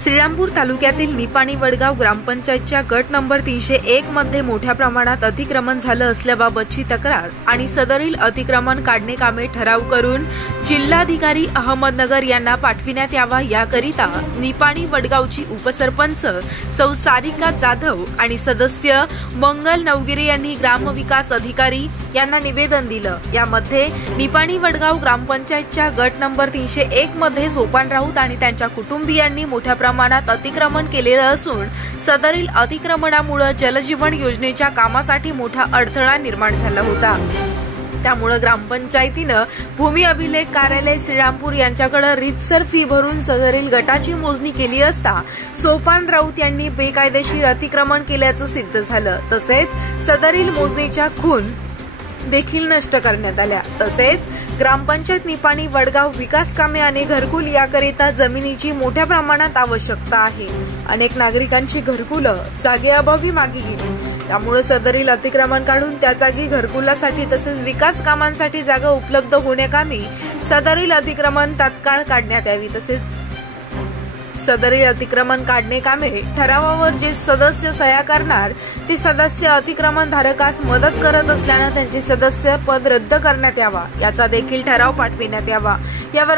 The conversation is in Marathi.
श्रीरामपूर तालुक्यातील निपाणी वडगाव ग्रामपंचायतच्या गट नंबर 301 मध्ये मोठ्या प्रमाणात अतिक्रमण झालं असल्याबाबतची तक्रार आणि सदरील अतिक्रमण काढणे कामे ठराव करून जिल्हाधिकारी अहमदनगर यांना पाठविण्यात यावा याकरिता निपाणी वडगावची उपसरपंच सौ सारिका जाधव आणि सदस्य मंगल नवगिरे यांनी ग्रामविकास अधिकारी यांना निवेदन दिलं। यामध्ये निपाणी वडगाव ग्रामपंचायतच्या गट नंबर 301 मध्ये सोपान राऊत आणि त्यांच्या कुटुंबियांनी मोठ्या प्रमाणात अतिक्रमण केलेलं असून सदरील अतिक्रमणामुळे जलजीवन योजनेच्या कामासाठी मोठा अडथळा निर्माण झाला होता। त्यामुळे ग्रामपंचायतीनं भूमी अभिलेख कार्यालय श्रीरामपूर यांच्याकडे रीतसर फी भरून सदरील गटाची मोजणी केली असता सोपान राऊत यांनी बेकायदेशीर अतिक्रमण केल्याचं सिद्ध झालं। तसेच सदरील मोजणीच्या खूण देखील नष्ट करण्यात आल्या। तसेच ग्रामपंचायत निपाणी वडगाव विकास कामे आणि घरकुल याकरिता जमिनीची मोठ्या प्रमाणात आवश्यकता आहे। अनेक नागरिकांची घरकुलं जागेअभावी मागे गेली। त्यामुळे सदरील अतिक्रमण काढून त्या जागी घरकुलासाठी तसेच विकास कामांसाठी जागा उपलब्ध होण्याकामी सदरील अतिक्रमण तात्काळ काढण्यात यावी। तसेच सदरील अतिक्रमण काढणे कामे ठरावावर जे सदस्य सह्या करणार ते सदस्य अतिक्रमण धारकास मदत करत असल्याने त्यांचे सदस्य पद रद्द करण्यात यावा याचा देखील ठराव पाठविण्यात यावा। यावर